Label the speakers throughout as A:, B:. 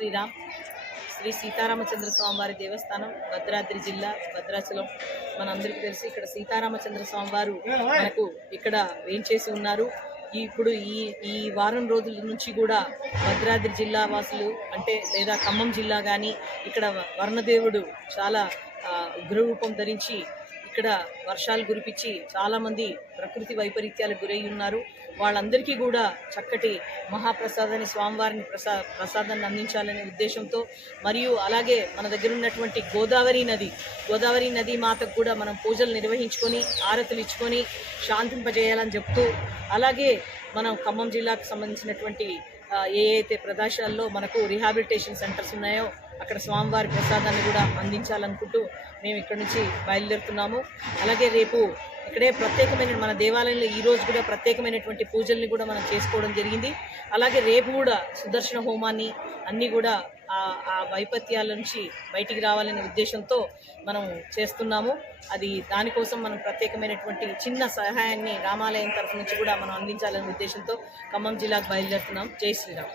A: శ్రీరామ్ శ్రీ సీతారామచంద్ర స్వామివారి దేవస్థానం భద్రాద్రి జిల్లా భద్రాచలం. మనందరికీ తెలుసు ఇక్కడ సీతారామచంద్ర స్వామివారు మనకు ఇక్కడ వేంచేసి ఉన్నారు. ఇప్పుడు ఈ ఈ వారం రోజుల నుంచి కూడా భద్రాద్రి జిల్లా వాసులు అంటే లేదా ఖమ్మం జిల్లా కానీ ఇక్కడ వర్ణదేవుడు చాలా ఉగ్రరూపం ధరించి ఇక్కడ వర్షాలు కురిపించి చాలామంది ప్రకృతి వైపరీత్యాలకు గురై ఉన్నారు వాళ్ళందరికీ కూడా చక్కటి మహాప్రసాదాన్ని స్వామివారిని ప్రసా ప్రసాదాన్ని అందించాలనే ఉద్దేశంతో మరియు అలాగే మన దగ్గర ఉన్నటువంటి గోదావరి నది గోదావరి నది మాతకు కూడా మనం పూజలు నిర్వహించుకొని ఆరతులు ఇచ్చుకొని శాంతింపజేయాలని చెప్తూ అలాగే మనం ఖమ్మం జిల్లాకు సంబంధించినటువంటి ఏ అయితే ప్రదేశాల్లో మనకు రిహాబిలిటేషన్ సెంటర్స్ ఉన్నాయో అక్కడ స్వామివారి ప్రసాదాన్ని కూడా అందించాలనుకుంటూ మేము ఇక్కడ నుంచి బయలుదేరుతున్నాము. అలాగే రేపు ఇక్కడే ప్రత్యేకమైన మన దేవాలయంలో ఈ రోజు కూడా ప్రత్యేకమైనటువంటి పూజల్ని కూడా మనం చేసుకోవడం జరిగింది. అలాగే రేపు కూడా సుదర్శన హోమాన్ని అన్నీ కూడా ఆ ఆ వైపత్యాల నుంచి బయటికి రావాలనే ఉద్దేశంతో మనం చేస్తున్నాము. అది దానికోసం మనం ప్రత్యేకమైనటువంటి చిన్న సహాయాన్ని రామాలయం తరఫు నుంచి కూడా మనం అందించాలనే ఉద్దేశంతో ఖమ్మం జిల్లాకు బయలుదేరుతున్నాం. జై శ్రీరామ్.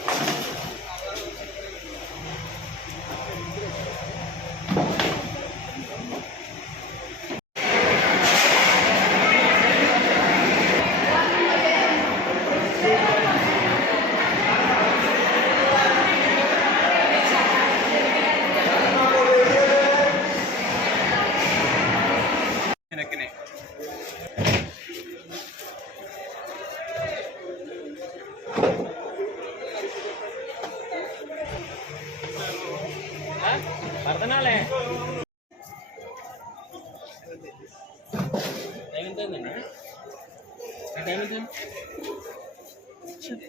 B: టైం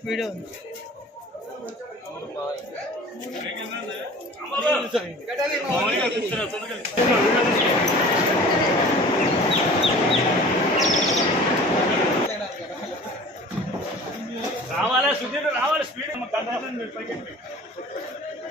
A: వీడియో
B: రావాలా? సుధీర్ రావాలి. స్పీడ్.